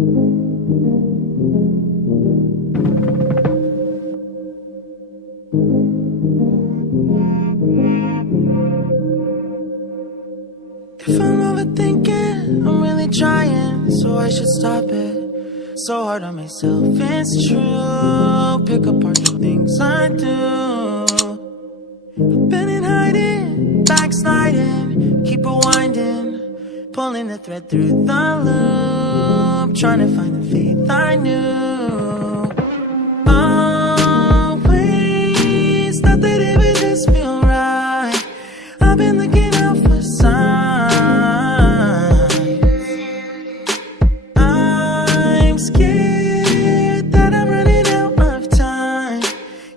If I'm overthinking, I'm really trying, so I should stop it. So hard on myself, it's true. Pick apart the things I do. I've been in hiding, backsliding, keep rewinding, pulling the thread through the loop, trying to find the faith I knew. Always thought that it would just feel right. I've been looking out for signs. I'm scared that I'm running out of time,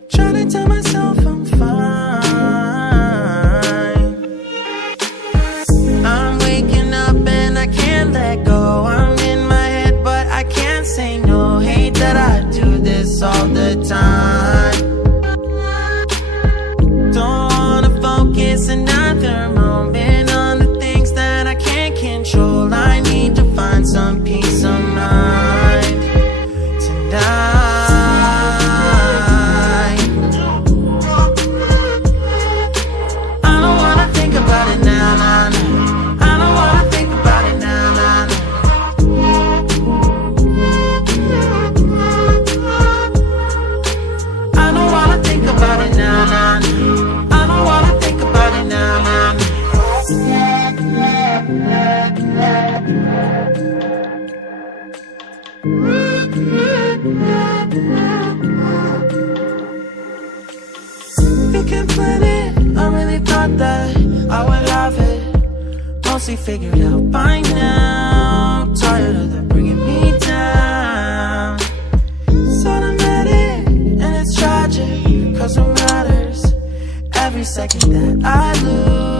trying to tell myself I'm fine. I'm waking up and I can't let go. I'm in my head but I can't say no. Hate that I do this all the time. Don't wanna focus another moment on the things that I can't control. I need to find some peace of mind tonight. I don't wanna think about it now, nah, nah. I don't wanna think about it now, nah, nah. I don't wanna think about it now, nah, nah. I don't wanna think about it now, nah, nah. You can plan it, I really thought that I would have it mostly figured out by now. Tired of them bringing me down. It's automatic and it's tragic, cause it matters every second that I lose.